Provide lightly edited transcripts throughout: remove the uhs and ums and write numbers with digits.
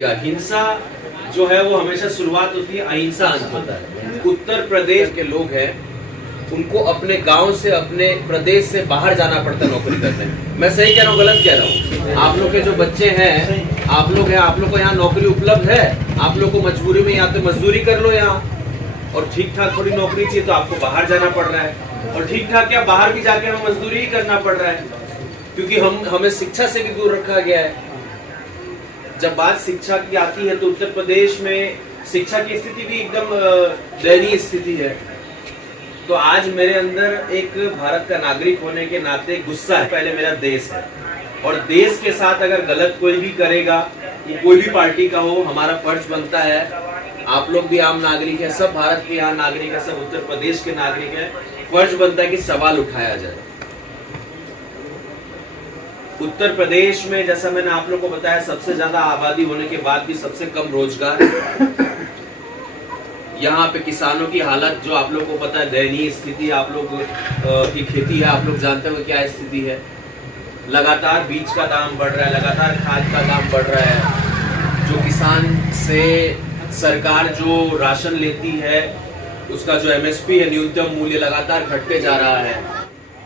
हिंसा जो है वो हमेशा शुरुआत होती है, अहिंसा अंत होता है। उत्तर प्रदेश के लोग हैं, उनको अपने गांव से, अपने प्रदेश से बाहर जाना पड़ता है नौकरी करने। मैं सही कह रहा हूँ, गलत कह रहा हूँ? आप लोग के जो बच्चे हैं, आप लोग हैं, आप लोग को यहाँ नौकरी उपलब्ध है, आप लोग को मजबूरी में या तो मजदूरी कर लो यहाँ, और ठीक ठाक थोड़ी नौकरी चाहिए तो आपको बाहर जाना पड़ रहा है, और ठीक ठाक क्या बाहर भी जाके हमें मजदूरी ही करना पड़ रहा है, क्योंकि हमें शिक्षा से भी दूर रखा गया है। जब बात शिक्षा की आती है तो उत्तर प्रदेश में शिक्षा की स्थिति भी एकदम दयनीय स्थिति है। तो आज मेरे अंदर एक भारत का नागरिक होने के नाते गुस्सा है। पहले मेरा देश है, और देश के साथ अगर गलत कोई भी करेगा, कोई भी पार्टी का हो, हमारा फर्ज बनता है, आप लोग भी आम नागरिक है, सब भारत के यहाँ नागरिक है, सब उत्तर प्रदेश के नागरिक है, फर्ज बनता है कि सवाल उठाया जाए। उत्तर प्रदेश में जैसा मैंने आप लोग को बताया, सबसे ज्यादा आबादी होने के बाद भी सबसे कम रोजगार। यहाँ पे किसानों की हालत जो आप लोग को पता है, दयनीय स्थिति। आप लोग की खेती है, आप लोग जानते हो क्या स्थिति है। लगातार बीज का दाम बढ़ रहा है, लगातार खाद का दाम बढ़ रहा है। जो किसान से सरकार जो राशन लेती है, उसका जो MSP है, न्यूनतम मूल्य, लगातार घटते जा रहा है।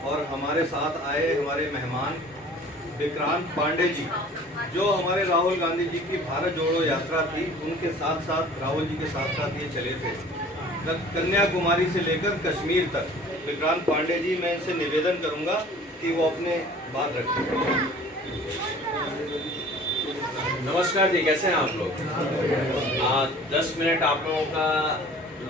और हमारे साथ आए हमारे मेहमान विक्रांत पांडे जी, जो हमारे राहुल गांधी जी की भारत जोड़ो यात्रा थी, उनके साथ साथ राहुल जी के साथ साथ ये चले थे कन्याकुमारी से लेकर कश्मीर तक। विक्रांत पांडे जी, मैं इनसे निवेदन करूंगा कि वो अपने बात रखें। नमस्कार जी, कैसे हैं आप लोग? 10 मिनट आप लोगों का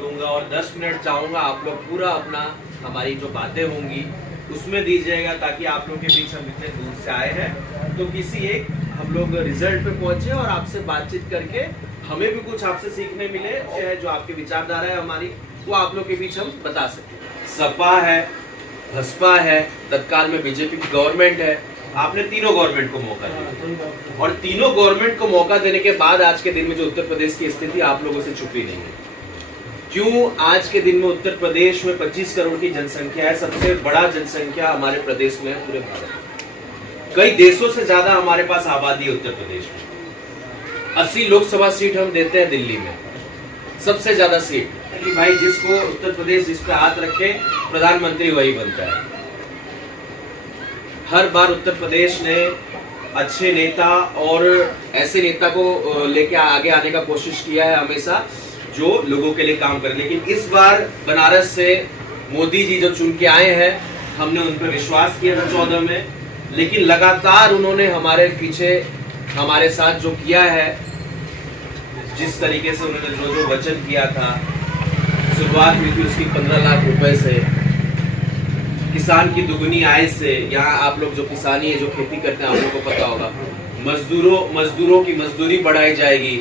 लूंगा, और 10 मिनट चाहूंगा आप लोग पूरा अपना, हमारी जो बातें होंगी उसमें दीजिएगा, ताकि आप लोग के बीच हम इतने दूर से आए हैं तो किसी एक हम लोग रिजल्ट पे पहुंचे, और आपसे बातचीत करके हमें भी कुछ आपसे सीखने मिले, और जो आपकी विचारधारा है हमारी, वो आप लोग के बीच हम बता सकें। सपा है, बसपा है, तत्काल में बीजेपी की गवर्नमेंट है। आपने तीनों गवर्नमेंट को मौका दिया, और तीनों गवर्नमेंट को मौका देने के बाद आज के दिन में जो उत्तर प्रदेश की स्थिति आप लोगों से छुपी नहीं है। क्यों आज के दिन में उत्तर प्रदेश में 25 करोड़ की जनसंख्या है, सबसे बड़ा जनसंख्या हमारे प्रदेश में है पूरे भारत में। कई देशों से ज्यादा हमारे पास आबादी है उत्तर प्रदेश में। 80 लोकसभा सीट हम देते हैं दिल्ली में, सबसे ज्यादा सीट, कि भाई जिसको उत्तर प्रदेश जिस पे हाथ रखे प्रधानमंत्री वही बनता है। हर बार उत्तर प्रदेश ने अच्छे नेता और ऐसे नेता को लेके आगे आने का कोशिश किया है हमेशा, जो लोगों के लिए काम करे। लेकिन इस बार बनारस से मोदी जी जो चुन के आए हैं, हमने उन पर विश्वास किया था 14 में, लेकिन लगातार उन्होंने हमारे पीछे, हमारे साथ जो किया है, जिस तरीके से उन्होंने जो वचन किया था, शुरुआत हुई थी उसकी 15 लाख रुपए से, किसान की दुगुनी आय से। यहाँ आप लोग जो किसानी है, जो खेती करते हैं, आप लोगों को पता होगा, मजदूरों की मजदूरी बढ़ाई जाएगी,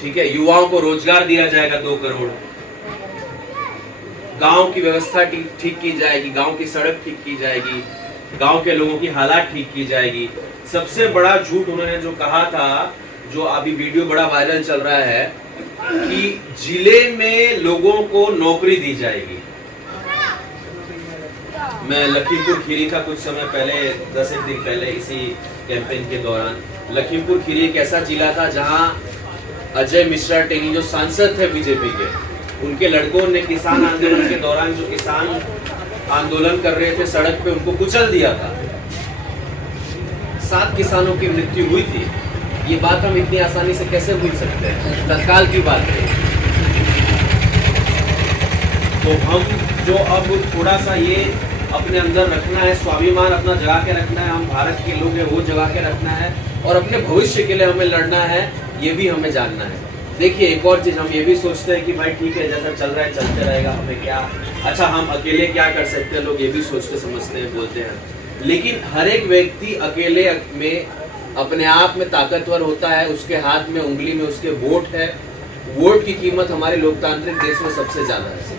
ठीक है, युवाओं को रोजगार दिया जाएगा 2 करोड़, गांव की व्यवस्था ठीक की जाएगी, गांव की सड़क ठीक की जाएगी, गांव के लोगों की हालात ठीक की जाएगी। सबसे बड़ा झूठ उन्होंने जो कहा था, जो अभी वीडियो बड़ा वायरल चल रहा है, कि जिले में लोगों को नौकरी दी जाएगी। मैं लखीमपुर खीरी का कुछ समय पहले, 10 दिन पहले, इसी कैंपेन के दौरान, लखीमपुर खीरी एक ऐसा जिला था जहां अजय मिश्रा टेनी जो सांसद थे बीजेपी के, उनके लड़कों ने किसान आंदोलन के दौरान, जो किसान आंदोलन कर रहे थे सड़क पे, उनको कुचल दिया था। 7 किसानों की मृत्यु हुई थी। ये बात हम इतनी आसानी से कैसे भूल सकते हैं? तत्काल की बात है। तो हम जो अब थोड़ा सा ये अपने अंदर रखना है, स्वाभिमान अपना जगा के रखना है, हम भारत के लोग हैं वो जगा के रखना है, और अपने भविष्य के लिए हमें लड़ना है, ये भी हमें जानना है। देखिए, एक और चीज, हम ये भी सोचते हैं कि भाई ठीक है, जैसा चल रहा है चलते रहेगा, हमें क्या, अच्छा हम अकेले क्या कर सकते हैं, लोग ये भी सोचते समझते हैं, बोलते हैं। लेकिन हर एक व्यक्ति अकेले में अपने आप में ताकतवर होता है, उसके हाथ में, उंगली में उसके वोट है। वोट की कीमत हमारे लोकतांत्रिक देश में सबसे ज्यादा है।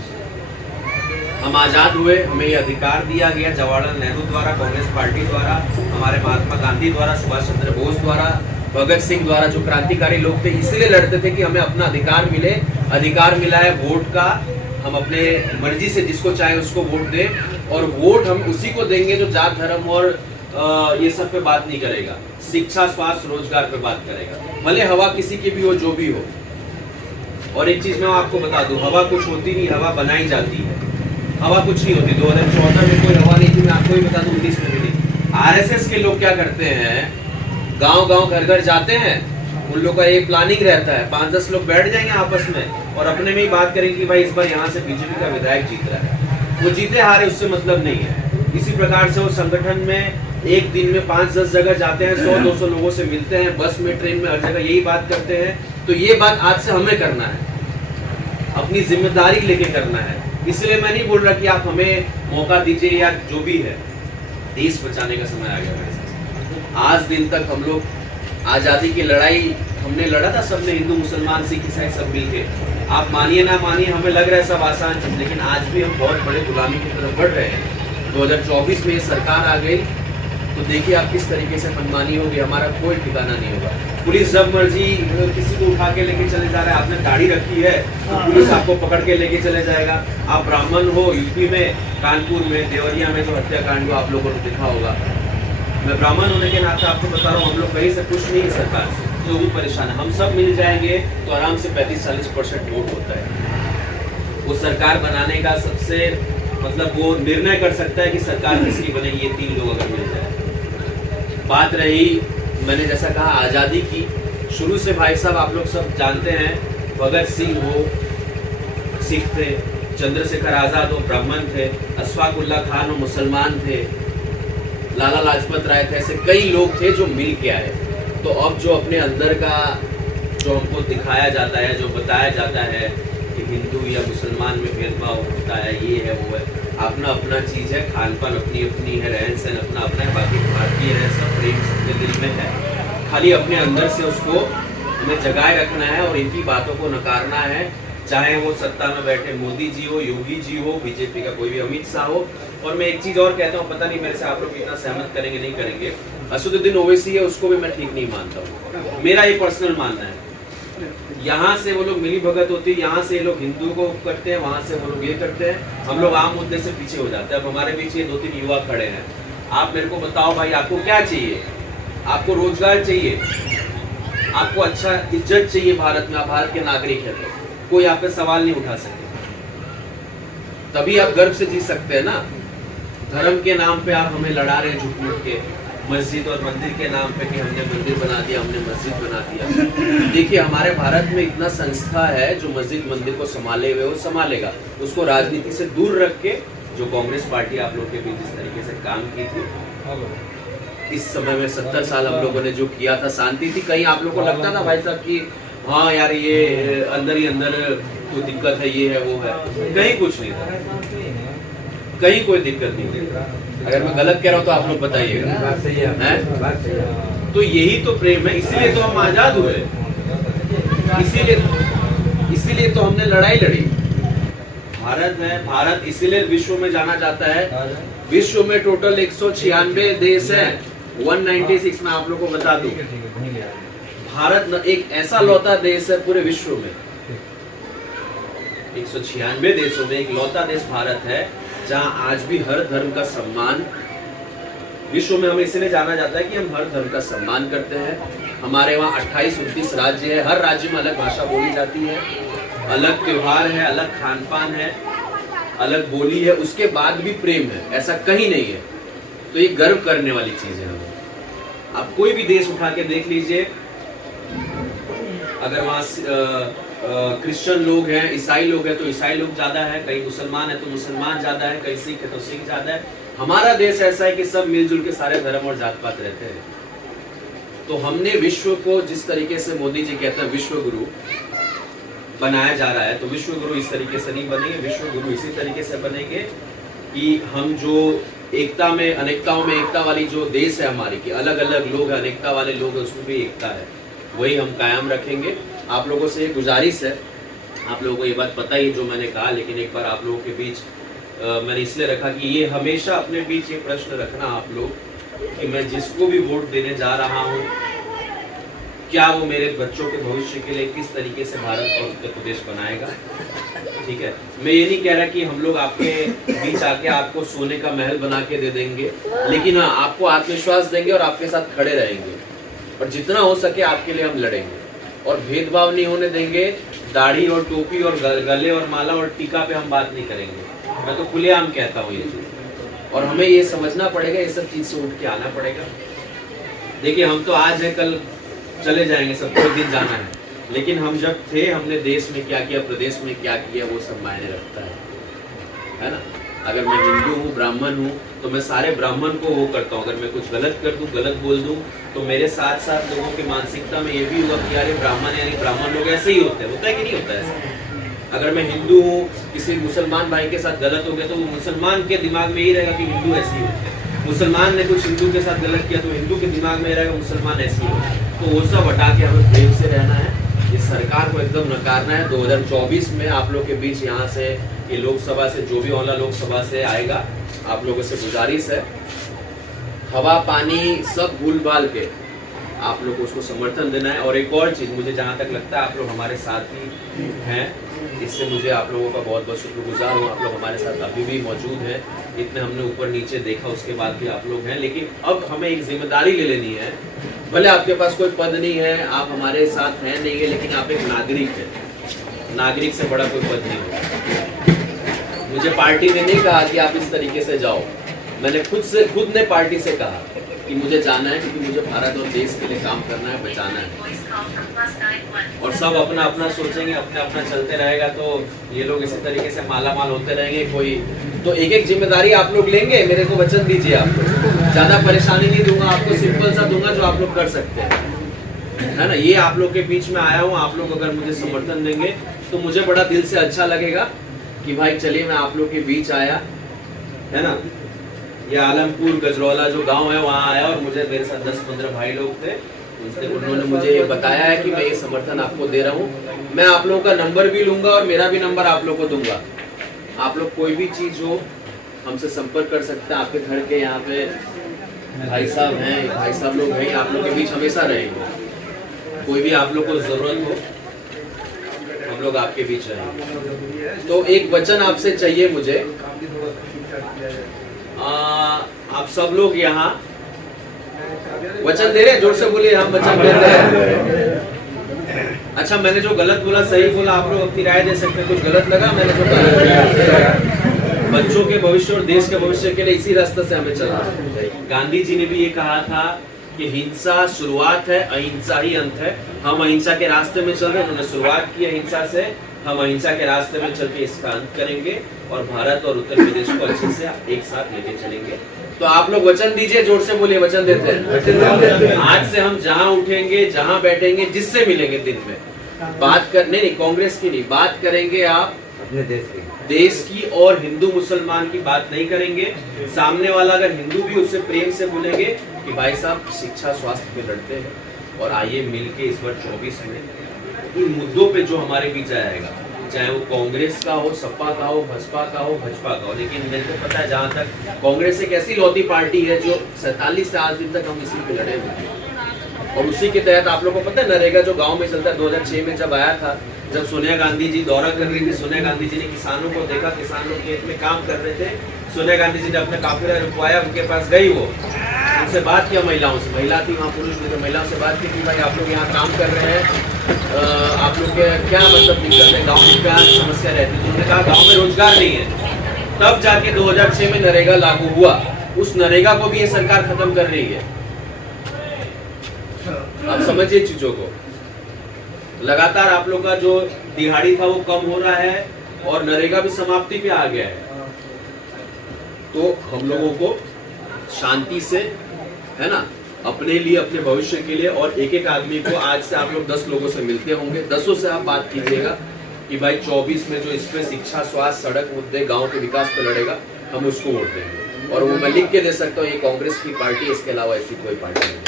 हम आजाद हुए, हमें ये अधिकार दिया गया जवाहरलाल नेहरू द्वारा, कांग्रेस पार्टी द्वारा, हमारे महात्मा गांधी द्वारा, सुभाष चंद्र बोस द्वारा, भगत सिंह द्वारा, जो क्रांतिकारी लोग थे, इसलिए लड़ते थे कि हमें अपना अधिकार मिले। अधिकार मिला है वोट का, हम अपने मर्जी से जिसको चाहे उसको वोट दें, और वोट हम उसी को देंगे जो जात धर्म और ये सब पे बात नहीं करेगा, शिक्षा, स्वास्थ्य, रोजगार पे बात करेगा, भले हवा किसी की भी हो, जो भी हो। और एक चीज मैं आपको बता दूं, हवा कुछ होती नहीं, हवा बनाई जाती है। हवा कुछ नहीं होती। 2014 में कोई हवा नहीं थी, मैं आपको ही बता दूं, 19 में भी नहीं। आरएसएस के लोग क्या करते हैं, गांव-गांव, घर-घर जाते हैं, उन लोग का एक प्लानिंग रहता है, 5-10 लोग बैठ जाएंगे आपस में और अपने में ही बात करेंगे कि भाई इस बार यहाँ से बीजेपी का विधायक जीत रहा है। वो जीते हारे उससे मतलब नहीं है। इसी प्रकार से वो संगठन में एक दिन में 5-10 जगह जाते हैं, 100-200 लोगों से मिलते हैं, बस में, ट्रेन में, हर जगह यही बात करते हैं। तो ये बात आज से हमें करना है, अपनी जिम्मेदारी लेके करना है। इसलिए मैं नहीं बोल रहा कि आप हमें मौका दीजिए या जो भी है, देश बचाने का समय आ गया है। आज दिन तक हम लोग आज़ादी की लड़ाई हमने लड़ा था, सबने, हिंदू, मुसलमान, सिख, ईसाई सब मिलके। आप मानिए ना मानिए, हमें लग रहा है सब आसान चीज, लेकिन आज भी हम बहुत बड़े गुलामी की तरफ बढ़ रहे हैं। 2024 में सरकार आ गई तो देखिए आप किस तरीके से मनमानी होगी, हमारा कोई ठिकाना नहीं होगा। पुलिस जब मर्जी किसी को उठा के लेके चले जा रहा है, आपने दाढ़ी रखी है तो पुलिस आपको पकड़ के लेके चले जाएगा। आप ब्राह्मण हो, यूपी में, कानपुर में, देवरिया में जो हत्याकांड जो आप लोगों ने देखा होगा, मैं ब्राह्मण होने के नाते आपको बता रहा हूँ, हम लोग कहीं से खुश नहीं है सरकार से, जो भी परेशान है। हम सब मिल जाएंगे तो आराम से 35-40% वोट होता है। वो सरकार बनाने का सबसे मतलब वो निर्णय कर सकता है कि सरकार किसकी बनेगी, ये 3 लोग अगर मिल जाए। बात रही, मैंने जैसा कहा, आज़ादी की, शुरू से भाई साहब आप लोग सब जानते हैं, भगत सिंह हो, सिख थे, चंद्रशेखर आज़ाद हो, ब्राह्मण थे, अशफाक उल्लाह खान हो, मुसलमान थे, लाला लाजपत राय थे, ऐसे कई लोग थे जो मिल के आए। तो अब जो अपने अंदर का जो हमको दिखाया जाता है, जो बताया जाता है कि हिंदू या मुसलमान में भेदभाव होता है, ये है वो है, अपना अपना चीज़ है, खान पान अपनी अपनी है, रहन सहन अपना अपना है, बाकी भारतीय है, सब प्रेम सबके दिल में है। खाली अपने अंदर से उसको हमें जगाए रखना है और इनकी बातों को नकारना है, चाहे वो सत्ता में बैठे मोदी जी हो, योगी जी हो, बीजेपी का कोई भी अमित शाह हो। और मैं एक चीज़ और कहता हूँ, पता नहीं मेरे से आप लोग इतना सहमत करेंगे नहीं करेंगे, असदुद्दीन ओवैसी है, उसको भी मैं ठीक नहीं मानता हूँ, मेरा ये पर्सनल मानना है। यहाँ से वो लोग मिली भगत होती है, यहाँ से ये लोग हिंदू को करते हैं, वहाँ से वो लोग ये करते हैं, हम लोग आम मुद्दे से पीछे हो जाते हैं। अब हमारे पीछे ये 2-3 युवा खड़े हैं, आप मेरे को बताओ भाई, आपको क्या चाहिए? आपको रोजगार चाहिए, आपको अच्छा इज्जत चाहिए भारत में, आप भारत के नागरिक हैं, तो कोई आप पे सवाल नहीं उठा सके, तभी आप गर्व से जी सकते हैं ना। धर्म के नाम पे आप हमें लड़ा रहे हैं झूठ मूठ के, मस्जिद और मंदिर के नाम पे कि हमने मंदिर बना दिया, हमने मस्जिद बना दिया। देखिए हमारे भारत में इतना संस्था है जो मस्जिद मंदिर को संभाले हुए, वो संभालेगा। उसको राजनीति से दूर रख के, जो कांग्रेस पार्टी आप लोग के बीच इस तरीके से काम की थी, इस समय में 70 साल हम लोगों ने जो किया था, शांति थी। कहीं आप लोग को लगता था भाई साहब कि हाँ यार ये अंदर ही अंदर कोई दिक्कत है, ये है वो है, कहीं कुछ नहीं था, कहीं कोई दिक्कत नहीं थी। अगर मैं गलत कह रहा हूँ तो आप लोग बताइएगा, तो यही तो प्रेम है, इसीलिए तो हम आजाद हुए, इसीलिए तो हमने लड़ाई लड़ी। भारत है, भारत इसीलिए विश्व में जाना जाता है। विश्व में टोटल 196 देश है, 196 में आप लोग को बता दूं। भारत एक ऐसा लौता देश है पूरे विश्व में, 196 देशों में एक लौता देश भारत है जहां आज भी हर धर्म का सम्मान, विश्व में हमें इसलिए जाना जाता है कि हम हर धर्म का सम्मान करते हैं। हमारे वहाँ 28-29 राज्य है, हर राज्य में अलग भाषा बोली जाती है, अलग त्योहार है, अलग खान पान है, अलग बोली है, उसके बाद भी प्रेम है, ऐसा कहीं नहीं है। तो ये गर्व करने वाली चीज है हमें। आप कोई भी देश उठा के देख लीजिए, अगर वहाँ क्रिश्चियन लोग हैं, ईसाई लोग हैं तो ईसाई लोग ज्यादा है, कहीं मुसलमान है तो मुसलमान ज्यादा है, कहीं सिख है तो सिख ज्यादा है। हमारा देश ऐसा है कि सब मिलजुल के सारे धर्म और जात पात रहते हैं। तो हमने विश्व को जिस तरीके से मोदी जी कहते हैं विश्व गुरु बनाया जा रहा है, तो विश्व गुरु इस तरीके से नहीं बनेंगे, विश्व गुरु इसी तरीके से बनेंगे कि हम जो एकता में अनेकताओं में एकता वाली जो देश है हमारी, कि अलग अलग लोग हैं, अनेकता वाले लोग हैं, उसमें भी एकता है, वही हम कायम रखेंगे। आप लोगों से एक गुजारिश है, आप लोगों को ये बात पता ही जो मैंने कहा, लेकिन एक बार आप लोगों के बीच मैंने इसलिए रखा कि ये हमेशा अपने बीच ये प्रश्न रखना आप लोग कि मैं जिसको भी वोट देने जा रहा हूँ, क्या वो मेरे बच्चों के भविष्य के लिए किस तरीके से भारत और उत्तर प्रदेश बनाएगा। ठीक है, मैं ये नहीं कह रहा कि हम लोग आपके बीच आके आपको सोने का महल बना के दे देंगे, लेकिन हाँ आपको आत्मविश्वास देंगे और आपके साथ खड़े रहेंगे और जितना हो सके आपके लिए हम लड़ेंगे और भेदभाव नहीं होने देंगे। दाढ़ी और टोपी और गले और माला और टीका पे हम बात नहीं करेंगे। मैं तो खुलेआम कहता हूँ ये चीज, और हमें ये समझना पड़ेगा, ये सब चीज से उठ के आना पड़ेगा। देखिए हम तो आज है, कल चले जाएंगे, सबको एक दिन जाना है, लेकिन हम जब थे हमने देश में क्या किया, प्रदेश में क्या किया, वो सब मायने रखता है ना। अगर मैं हिंदू हूँ, ब्राह्मण हूँ, तो मैं सारे ब्राह्मण को वो करता हूँ। अगर मैं कुछ गलत कर दूँ, गलत बोल दूँ, तो मेरे साथ साथ लोगों की मानसिकता में ये भी हुआ कि यार ब्राह्मण यानी ब्राह्मण लोग ऐसे ही होते हैं। होता है कि नहीं होता है ऐसा? अगर मैं हिंदू हूँ, किसी मुसलमान भाई के साथ गलत हो गया, तो वो मुसलमान के दिमाग में यही रहेगा कि हिंदू ऐसे ही होते हैं। मुसलमान ने कुछ हिंदू के साथ गलत किया तो हिंदू के दिमाग में रहेगा मुसलमान ऐसे ही होते हैं। तो वो सब हटा के हमें प्रेम से रहना है। इस सरकार को एकदम नकारना है। 2024 में आप लोग के बीच यहाँ से ये लोकसभा से जो भी औला लोकसभा से आएगा, आप लोगों से गुजारिश है, हवा पानी सब भूल भाल के आप लोग को उसको समर्थन देना है। और एक और चीज़, मुझे जहाँ तक लगता है आप लोग हमारे साथ ही हैं, इससे मुझे आप लोगों का बहुत बहुत शुक्रगुजार हूँ। आप लोग हमारे साथ अभी भी मौजूद हैं। इतने हमने ऊपर नीचे देखा, उसके बाद भी आप लोग हैं। लेकिन अब हमें एक जिम्मेदारी ले लेनी है। भले आपके पास कोई पद नहीं है, आप हमारे साथ हैं नहीं है, लेकिन आप एक नागरिक हैं। नागरिक से बड़ा कोई पद नहीं होता। मुझे पार्टी ने नहीं कहा कि आप इस तरीके से जाओ, मैंने खुद ने पार्टी से कहा कि मुझे जाना है, क्योंकि मुझे भारत और देश के लिए काम करना है, बचाना है। और सब अपना अपना सोचेंगे, अपना अपना चलते रहेगा, तो ये लोग इसी तरीके से माला माल होते रहेंगे। कोई तो एक एक जिम्मेदारी आप लोग लेंगे। मेरे को वचन दीजिए, आप लोग ज्यादा परेशानी नहीं दूंगा आपको, सिंपल सा दूंगा जो आप लोग कर सकते हैं, है ना। ये आप लोग के बीच में आया हूँ। आप लोग अगर मुझे समर्थन देंगे तो मुझे बड़ा दिल से अच्छा लगेगा कि भाई चलिए मैं आप लोग के बीच आया, है ना। ये आलमपुर गजरौला जो गांव है वहाँ आया, और मुझे मेरे साथ 10-15 भाई लोग थे, उन्होंने मुझे ये बताया है कि मैं ये समर्थन आपको दे रहा हूँ। मैं आप लोगों का नंबर भी लूंगा और मेरा भी नंबर आप लोग को दूंगा। आप लोग कोई भी चीज हो हमसे संपर्क कर सकते हैं। आपके घर के यहाँ पे भाई साहब हैं, भाई साहब लोग हैं, आप लोग के बीच हमेशा रहेंगे। कोई भी आप लोग को जरूरत हो, हम लोग आपके बीच रहेंगे। तो एक वचन आपसे चाहिए मुझे, आप सब लोग यहाँ वचन दे रहे हैं, जोर से बोलिए, हम वचन दे रहे हैं। अच्छा, मैंने जो गलत बोला सही बोला, आप लोग अपनी राय दे सकते हैं। कुछ गलत लगा मैंने जो गलत, बच्चों के भविष्य और देश के भविष्य के लिए इसी रास्ते से हमें चलना है। गांधी जी ने भी ये कहा था कि हिंसा शुरुआत है, अहिंसा ही अंत है। हम अहिंसा के रास्ते में चल रहे हैं। उन्होंने शुरुआत की अहिंसा से, हम अहिंसा के रास्ते में चल के इसका अंत करेंगे और भारत और उत्तर प्रदेश को अच्छे से एक साथ लेके चलेंगे। तो आप लोग वचन दीजिए, जोर से बोलिए, वचन देते हैं। आज से हम जहाँ उठेंगे, जहाँ बैठेंगे, जिससे मिलेंगे दिन में, बात करने नहीं, कांग्रेस की नहीं, बात करेंगे आप अपने देश की और हिंदू मुसलमान की बात नहीं करेंगे। सामने वाला अगर हिंदू भी उससे प्रेम से बोलेंगे कि भाई साहब शिक्षा स्वास्थ्य पे लड़ते हैं, और आइए मिलके इस बार 24 में इन मुद्दों पे जो हमारे बीच आएगा, चाहे वो कांग्रेस का हो, सपा का हो, बसपा का हो, भाजपा का हो, लेकिन मेरे को पता है जहाँ तक कांग्रेस एक ऐसी लौती पार्टी है जो 47 से आज दिन तक हम इसी पे लड़े हुए हैं। और उसी के तहत आप लोगों को पता है नरेगा जो गांव में चलता है, 2006 में जब आया था, जब सोनिया गांधी जी दौरा कर रही थी, सोनिया गांधी जी ने किसानों को देखा, किसान लोग खेत में काम कर रहे थे, सोनिया गांधी जी ने अपना काफिला रुकवाया, उनके पास गई, वो उनसे बात किया, महिलाओं से, महिला थी वहाँ, पुरुष भी थे, महिलाओं से बात की कि भाई आप लोग यहाँ काम कर रहे हैं, आप लोग के क्या मतलब दिक्कत है, गाँव में क्या समस्या रहती है। उन्होंने कहा गाँव में रोजगार नहीं है। तब जाके 2006 में नरेगा लागू हुआ। उस नरेगा को भी ये सरकार खत्म कर रही है। आप समझिए चीजों को। लगातार आप लोग का जो दिहाड़ी था वो कम हो रहा है और नरेगा भी समाप्ति पे आ गया है। तो हम लोगों को शांति से, है ना, अपने लिए, अपने भविष्य के लिए, और एक एक आदमी को, आज से आप लोग 10 लोगों से मिलते होंगे, 10 से आप बात कीजिएगा कि भाई 24 में जो इस पे शिक्षा, स्वास्थ्य, सड़क मुद्दे, गांव के विकास पे लड़ेगा, हम उसको वोट देंगे। और वो मैं लिख के दे सकता हूँ, ये कांग्रेस की पार्टी है, इसके अलावा ऐसी कोई पार्टी नहीं।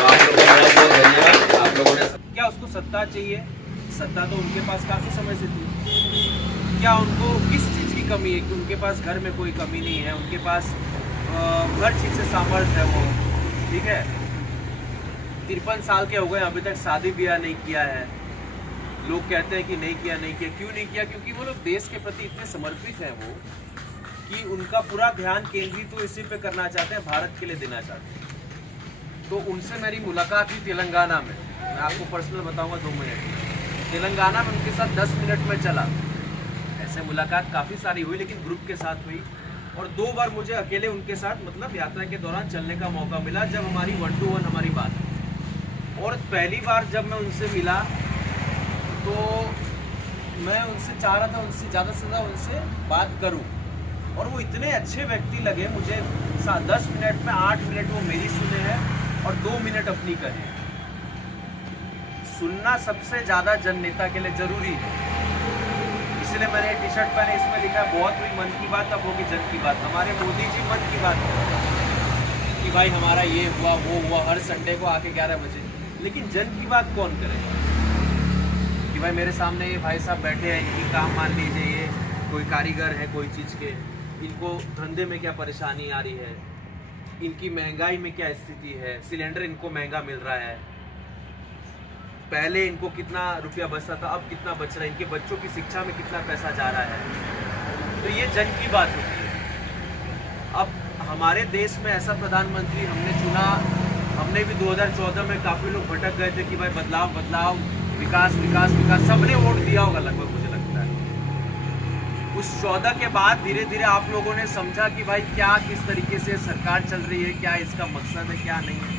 आप लोगों का बहुत बहुत धन्यवाद। आप लोगों ने क्या उसको सत्ता चाहिए, सत्ता तो उनके पास काफी समय से थी। क्या उनको किस चीज की कमी है कि उनके पास घर में कोई कमी नहीं है, उनके पास हर चीज से सामर्थ्य है वो, ठीक है। 53 साल के हो गए, अभी तक शादी ब्याह नहीं किया है। लोग कहते हैं कि नहीं किया। क्यों नहीं किया? क्योंकि वो लोग देश के प्रति इतने समर्पित हैं वो, कि उनका पूरा ध्यान केंद्रित तो इसी पे करना चाहते हैं, भारत के लिए देना चाहते हैं। तो उनसे मेरी मुलाकात हुई तेलंगाना में, मैं आपको पर्सनल बताऊंगा 2 मिनट। तेलंगाना में उनके साथ 10 मिनट में चला। ऐसे मुलाकात काफ़ी सारी हुई, लेकिन ग्रुप के साथ हुई। और 2 बार मुझे अकेले उनके साथ मतलब यात्रा के दौरान चलने का मौका मिला, जब हमारी 1 to 1 हमारी बात हुई। और पहली बार जब मैं उनसे मिला तो मैं उनसे चाह रहा था उनसे ज़्यादा से ज़्यादा उनसे बात करूं, और वो इतने अच्छे व्यक्ति लगे मुझे। 10 मिनट में 8 मिनट वो मेरी सुने हैं और 2 मिनट अपनी कहे। सुनना सबसे ज़्यादा जन नेता के लिए ज़रूरी है, इसलिए मैंने टी शर्ट पहने, इसमें लिखा है बहुत हुई मन की बात, अब होगी जन की बात। हमारे मोदी जी मन की बात कि भाई हमारा ये हुआ वो हुआ, हर संडे को आके 11 बजे। लेकिन जन की बात कौन करेगा? कि भाई मेरे सामने ये भाई साहब बैठे हैं, इनकी काम मान लीजिए, ये कोई कारीगर है कोई चीज़ के, इनको धंधे में क्या परेशानी आ रही है, इनकी महंगाई में क्या स्थिति है, सिलेंडर इनको महंगा मिल रहा है, पहले इनको कितना रुपया बचता था अब कितना बच रहा है, इनके बच्चों की शिक्षा में कितना पैसा जा रहा है। तो ये जन की बात होती है। अब हमारे देश में ऐसा प्रधानमंत्री हमने चुना, हमने भी 2014 में काफ़ी लोग भटक गए थे कि भाई बदलाव बदलाव, विकास विकास विकास, सबने वोट दिया होगा लगभग, मुझे लगता है। उस 14 के बाद धीरे धीरे आप लोगों ने समझा कि भाई क्या किस तरीके से सरकार चल रही है, क्या इसका मकसद है क्या नहीं है।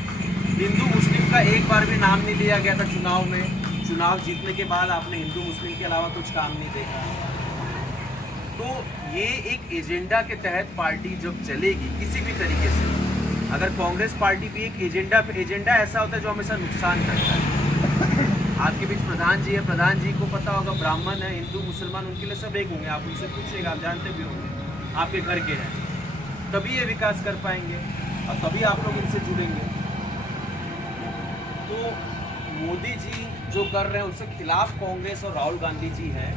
हिंदू मुस्लिम का एक बार भी नाम नहीं लिया गया था चुनाव में। चुनाव जीतने के बाद आपने हिंदू मुस्लिम के अलावा कुछ काम नहीं देखा। तो ये एक एजेंडा के तहत पार्टी जब चलेगी किसी भी तरीके से, अगर कांग्रेस पार्टी भी एक एजेंडा ऐसा होता है जो हमेशा नुकसान करता है। आपके बीच प्रधान जी है, प्रधान जी को पता होगा ब्राह्मण है, हिंदू मुसलमान उनके लिए सब एक होंगे, आप उनसे पूछिएगा, आप जानते भी होंगे, आपके घर के हैं, तभी ये विकास कर पाएंगे और तभी आप लोग इनसे जुड़ेंगे। तो मोदी जी जो कर रहे हैं उससे खिलाफ कांग्रेस और राहुल गांधी जी हैं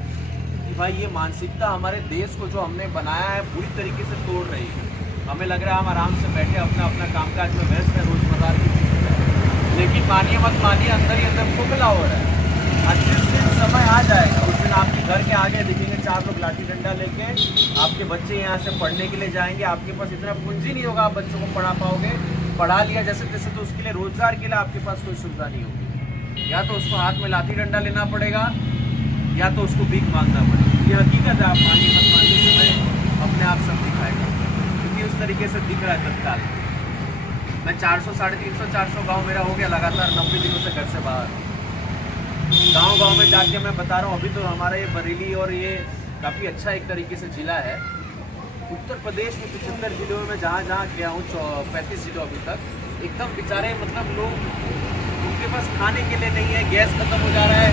कि भाई ये मानसिकता हमारे देश को जो हमने बनाया है पूरी तरीके से तोड़ रही है। हमें लग रहा है हम आराम से बैठे अपना अपना कामकाज में व्यस्त है रोजमर्रा की चीज़ों में, लेकिन मानिए मत मानिए अंदर ही अंदर खोखला हो रहा है। जिस दिन समय आ जाएगा उस दिन आपके घर के आगे दिखेंगे 4 लोग लाठी डंडा लेके, आपके बच्चे यहाँ से पढ़ने के लिए जाएंगे, आपके पास इतना पूंजी नहीं होगा आप बच्चों को पढ़ा पाओगे, पढ़ा लिया जैसे तैसे तो उसके लिए रोजगार के लिए आपके पास कोई सुविधा नहीं होगी, या तो उसको हाथ में लाठी डंडा लेना पड़ेगा या तो उसको भीख मांगना पड़ेगा। ये हकीकत है, आप मानिए मत मानिए, समय अपने आप सब दिखाएगा, क्योंकि उस तरीके से दिख रहा है तत्काल। मैं 400 350 400 गाँव मेरा हो गया लगातार 90 दिनों से घर से बाहर। गांव में जाके मैं बता रहा हूँ, अभी तो हमारा ये बरेली और ये काफ़ी अच्छा एक तरीके से जिला है। उत्तर प्रदेश में 75 जिलों में जहाँ गया हूँ, 35 जिलों अभी तक, एकदम बेचारे मतलब लोग उनके पास खाने के लिए नहीं है, गैस खत्म हो जा रहा है,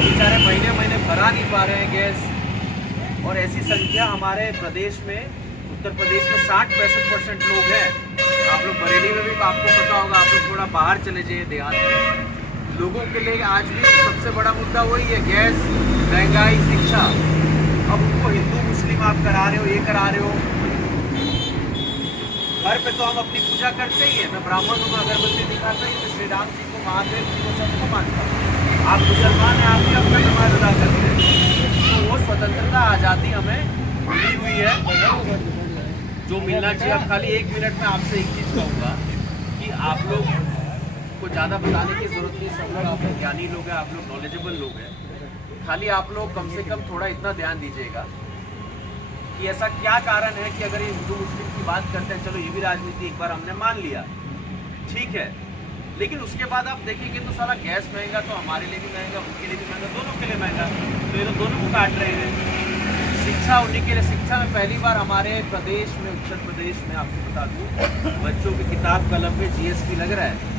बेचारे महीने भरा नहीं पा रहे हैं गैस। और ऐसी संख्या हमारे प्रदेश में, उत्तर प्रदेश में 60-65% लोग हैं। आप लोग बरेली में भी आपको पता होगा, आप लोग थोड़ा बाहर चले जाइए देहात में, लोगों के लिए आज भी सबसे बड़ा मुद्दा वही है, गैस, महंगाई, शिक्षा। अब उनको हिंदू मुस्लिम आप करा रहे हो, ये करा रहे हो। घर पे तो हम अपनी पूजा करते ही है, मैं ब्राह्मण हूँ, अगरबत्ती दिखाता ही, तो श्री राम जी को, महादेव जी को, सबको मानता हूँ। आप मुसलमान हैं, आप भी अपना नमाज अदा करते हैं। तो वो स्वतंत्रता आज़ादी हमें मिली हुई है जो मिलना चाहिए। अब खाली 1 मिनट में आपसे एक चीज़ कहूँगा कि आप लोग को ज़्यादा बताने की ज़रूरत नहीं, सब लोग आप लोग ज्ञानी लोग हैं, आप लोग नॉलेजेबल लोग हैं। खाली आप लोग कम से कम थोड़ा इतना ध्यान दीजिएगा कि ऐसा क्या कारण है कि अगर ये हिंदू मुस्लिम की बात करते हैं, चलो ये भी राजनीति एक बार हमने मान लिया, ठीक है, लेकिन उसके बाद आप देखेंगे तो सारा गैस महंगा, तो हमारे लिए भी महंगा, उनके लिए भी महंगा, दोनों के लिए महंगा, तो ये तो दोनों को काट रहे हैं। शिक्षा उन्हीं के लिए, शिक्षा में पहली बार हमारे प्रदेश में, उत्तर प्रदेश में आपको बता दूँ, बच्चों की किताब कलम पे GST लग रहा है।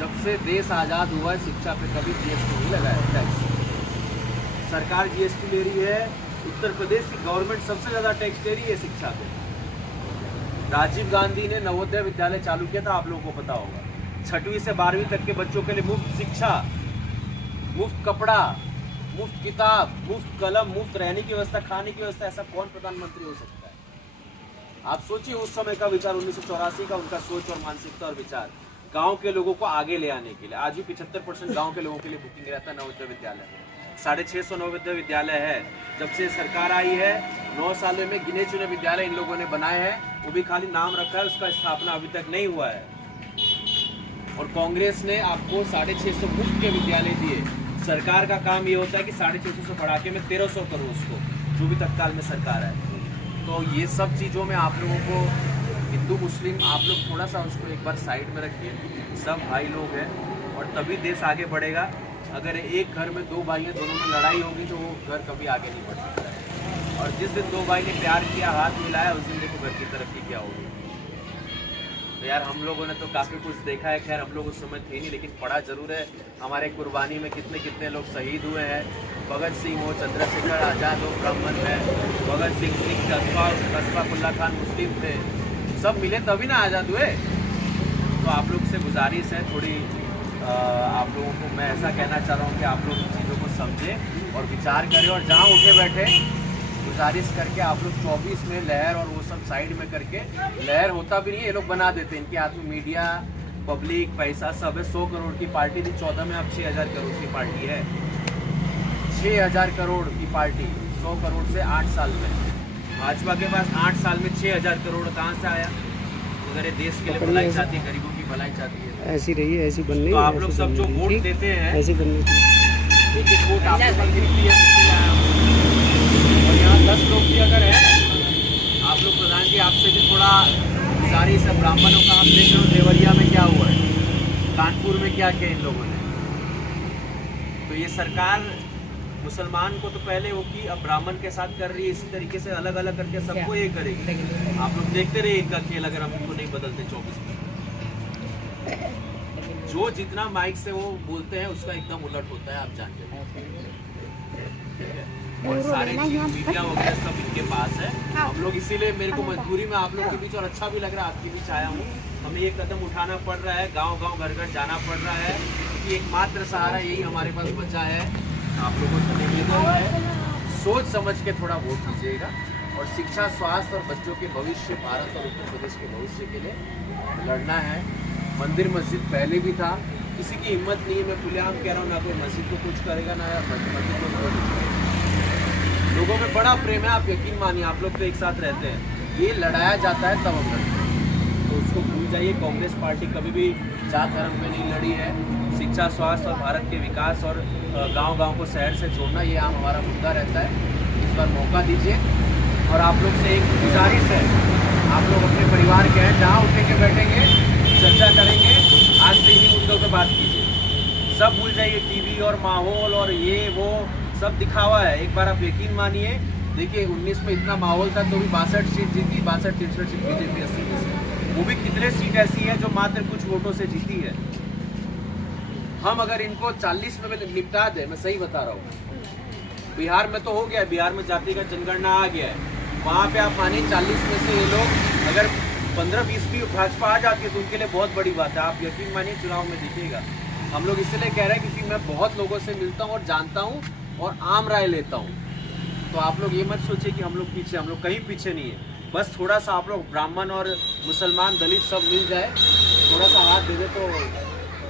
जब से देश आज़ाद हुआ है शिक्षा पे कभी GST नहीं लगा है, टैक्स। सरकार GST ले रही है, उत्तर प्रदेश की गवर्नमेंट सबसे ज़्यादा टैक्स ले रही है शिक्षा पे। राजीव गांधी ने नवोदय विद्यालय चालू किया था, आप लोगों को पता होगा। 6वीं से 12वीं तक के बच्चों के लिए मुफ्त शिक्षा, मुफ्त कपड़ा, मुफ्त किताब, मुफ्त कलम, मुफ्त रहने की व्यवस्था, खाने की व्यवस्था। ऐसा कौन प्रधानमंत्री हो सकता है? आप सोचिए उस समय का विचार, 1984 का उनका सोच और मानसिकता और विचार। गांव के लोगों को आगे ले आने के लिए। आज भी 75% गांव के लोगों के लिए बुकिंग रहता है नवोदय विद्यालय में। 650 नवोदय विद्यालय है। जब से सरकार आई है 9 सालों में गिने चुने विद्यालय इन लोगों ने बनाए हैं, वो भी खाली नाम रखा है, उसका स्थापना अभी तक नहीं हुआ है। और कांग्रेस ने आपको 650 मुफ्त के विद्यालय दिए। सरकार का काम ये होता है कि 650 से बढ़ा के मैं 1300 करूँ उसको, जो भी तत्काल में सरकार है। तो ये सब चीज़ों में आप लोगों को, हिंदू मुस्लिम, आप लोग थोड़ा सा उसको एक बार साइड में रखिए। सब भाई लोग हैं और तभी देश आगे बढ़ेगा। अगर एक घर में 2 भाई हैं, दोनों में लड़ाई होगी तो वो घर कभी आगे नहीं बढ़ सकता है। और जिस दिन 2 भाई ने प्यार किया, हाथ मिलाया, उस दिन देखो घर की तरक्की क्या होगी। तो यार हम लोगों ने तो काफ़ी कुछ देखा है। खैर हम लोग उस समय थे नहीं, लेकिन पढ़ा जरूर है। हमारे कुर्बानी में कितने कितने लोग शहीद हुए हैं। भगत सिंह हो, चंद्रशेखर आज़ाद हो ब्राह्मण है, भगत सिंह अशफाकुल्ला खान मुस्लिम थे, सब मिले तभी ना आज़ाद हुए। तो आप लोग से गुजारिश है थोड़ी, आप लोगों को मैं ऐसा कहना चाह रहा हूँ कि आप लोग इन चीज़ों को समझें और विचार करें। और जहाँ उठे बैठे गुजारिश करके आप लोग 24 में लहर और वो सब साइड में करके, लहर होता भी नहीं है, ये लोग बना देते हैं। इनके हाथ में मीडिया, पब्लिक, पैसा सब है। 100 करोड़ की पार्टी थी 14 में, अब 6000 करोड़ की पार्टी है। 6000 करोड़ की पार्टी 100 करोड़ से 8 साल में। भाजपा के पास 8 साल में 6000 करोड़ कहाँ से आया? अगर ये देश के लिए भलाई चाहती है, गरीबों की भलाई चाहती है, ऐसी रही है, ऐसी बननी तो है। आप लोग सब जो वोट देते हैं, ऐसी बननी थी। एक एक वोट आप लोग का गिनती है। और यहाँ 10 लोग भी अगर है, आप लोग प्रधान जी आपसे भी थोड़ा गुजारिश है। ब्राह्मणों का आप देख रहे हो देवरिया में क्या हुआ है, कानपुर में क्या किया इन लोगों ने। तो ये सरकार मुसलमान को तो पहले वो की, अब ब्राह्मण के साथ कर रही है। इसी तरीके से अलग अलग करके सबको ये करेगी। आप लोग देखते रहिए इनका खेल, अगर हम इनको नहीं बदलते 24 में। जो जितना माइक से वो बोलते हैं उसका एकदम उलट होता है, आप जानते हैं। और सारे चीज मीडिया वगैरह सब इनके पास है। हम लोग इसीलिए, मेरे को मजबूरी में आप लोगों के बीच, और अच्छा भी लग रहा है आपके बीच आया हूँ। हमें ये कदम उठाना पड़ रहा है, गांव गांव घर घर जाना पड़ रहा है, कि एकमात्र सहारा यही हमारे पास बचा है। आप लोगों से निवेदन है, सोच समझ के थोड़ा वोट दीजिएगा। और शिक्षा, स्वास्थ्य और बच्चों के भविष्य, भारत और उत्तर प्रदेश के भविष्य के लिए लड़ना है। मंदिर मस्जिद पहले भी था, किसी की हिम्मत नहीं है, मैं खुलेआम कह रहा हूँ, ना कोई मस्जिद को कुछ करेगा ना मस्जिद को कुछ करेगा। लोगों में बड़ा प्रेम है, आप यकीन मानिए, आप लोग तो एक साथ रहते हैं। ये लड़ाया जाता है तब हम लड़ते हैं, तो उसको भूल जाइए। कांग्रेस पार्टी कभी भी जात धर्म में नहीं लड़ी है। शिक्षा, स्वास्थ्य और भारत के विकास और गांव-गांव को शहर से जोड़ना, ये आम हमारा मुद्दा रहता है। इस बार मौका दीजिए। और आप लोग से एक गुजारिश है, आप लोग अपने परिवार के हैं, जहाँ उठे के बैठेंगे, चर्चा करेंगे, आज से इन्हीं मुद्दों पर बात कीजिए। सब भूल जाइए टीवी और माहौल और ये वो सब दिखावा है। एक बार आप यकीन मानिए, देखिए 19 में इतना माहौल था तो भी 62 सीट जीती, 62-63 सीट बीजेपी 80 में से। वो भी कितने सीट ऐसी है जो मात्र कुछ वोटों से जीती है। हम अगर इनको 40 में निपटा दें, मैं सही बता रहा हूँ, बिहार में तो हो गया, बिहार में जातिगत जनगणना आ गया है, वहाँ पे आप मानिए 40 में से ये लोग अगर 15-20 भी भाजपा आ जाती है तो उनके लिए बहुत बड़ी बात है। आप यकीन मानिए चुनाव में दिखेगा। हम लोग इसलिए कह रहे हैं क्योंकि मैं बहुत लोगों से मिलता हूँ और जानता हूँ और आम राय लेता हूँ। तो आप लोग ये मत सोचिए कि हम लोग पीछे, हम लोग कहीं पीछे नहीं है। बस थोड़ा सा आप लोग ब्राह्मण और मुसलमान, दलित सब मिल जाए, थोड़ा सा हाथ दे दे तो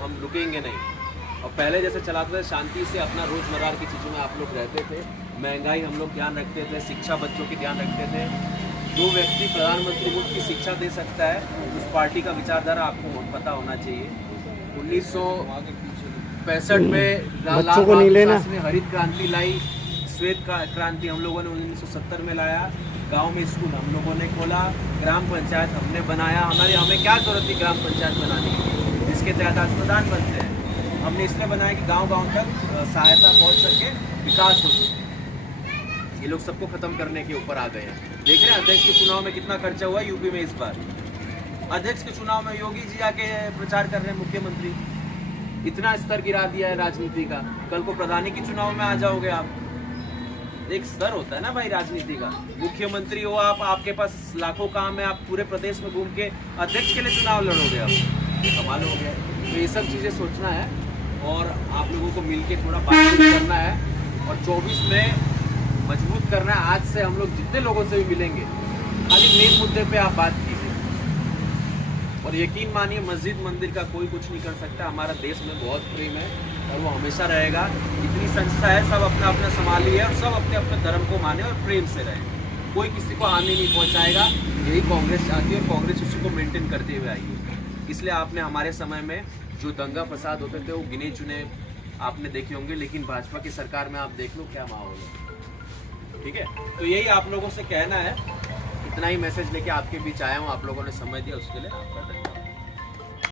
हम रुकेंगे नहीं। और पहले जैसे चलाते थे शांति से, अपना रोज़मर्रा की चीज़ों में आप लोग रहते थे। महंगाई हम लोग ध्यान रखते थे, शिक्षा बच्चों की ध्यान रखते थे। जो व्यक्ति प्रधानमंत्री मुफ्त की शिक्षा दे सकता है, उस पार्टी का विचारधारा आपको पता होना चाहिए। 1965 में बच्चों को नहीं लेना, ने हरित क्रांति लाई, श्वेत क्रांति हम लोगों ने 1970 में लाया। गांव में स्कूल हम लोगों ने खोला, ग्राम पंचायत हमने बनाया। हमें क्या जरूरत थी ग्राम पंचायत बनाने की, जिसके तहत आज प्रधान बनते हैं। हमने इसलिए बनाया कि गांव-गांव तक सहायता पहुंच सके, विकास हो सके। ये लोग सबको खत्म करने के ऊपर आ गए हैं। देख रहे हैं अध्यक्ष के चुनाव में कितना खर्चा हुआ यूपी में इस बार। अध्यक्ष के चुनाव में योगी जी आके प्रचार कर रहे हैं, मुख्यमंत्री। इतना स्तर गिरा दिया है राजनीति का। कल को प्रधानी के चुनाव में आ जाओगे आप। एक स्तर होता है ना भाई राजनीति का। मुख्यमंत्री हो आप, आपके पास लाखों काम है, आप पूरे प्रदेश में घूम के अध्यक्ष के लिए चुनाव लड़ोगे आप, कमाल हो गया। तो ये सब चीज़ें सोचना है और आप लोगों को मिलके थोड़ा बातचीत करना है और 24 में मजबूत करना है। आज से हम लोग जितने लोगों से भी मिलेंगे, खाली मेन मुद्दे पे आप बात कीजिए। और यकीन मानिए मस्जिद मंदिर का कोई कुछ नहीं कर सकता। हमारा देश में बहुत प्रेम है और वो हमेशा रहेगा। इतनी संस्था है, सब अपना अपना संभालिए और सब अपने अपने धर्म को माने और प्रेम से रहे। कोई किसी को हानि नहीं पहुंचाएगा। यही कांग्रेस चाहती है और कांग्रेस उसी को मेंटेन करते हुए आई है। इसलिए आपने हमारे समय में जो दंगा फसाद होते थे वो गिने चुने आपने देखे होंगे, लेकिन भाजपा की सरकार में आप देख लो क्या माहौल है। ठीक है, तो यही आप लोगों से कहना है। इतना ही मैसेज लेके आपके बीच आया हूँ, आप लोगों ने समझ दिया, उसके लिए आपका धन्यवाद।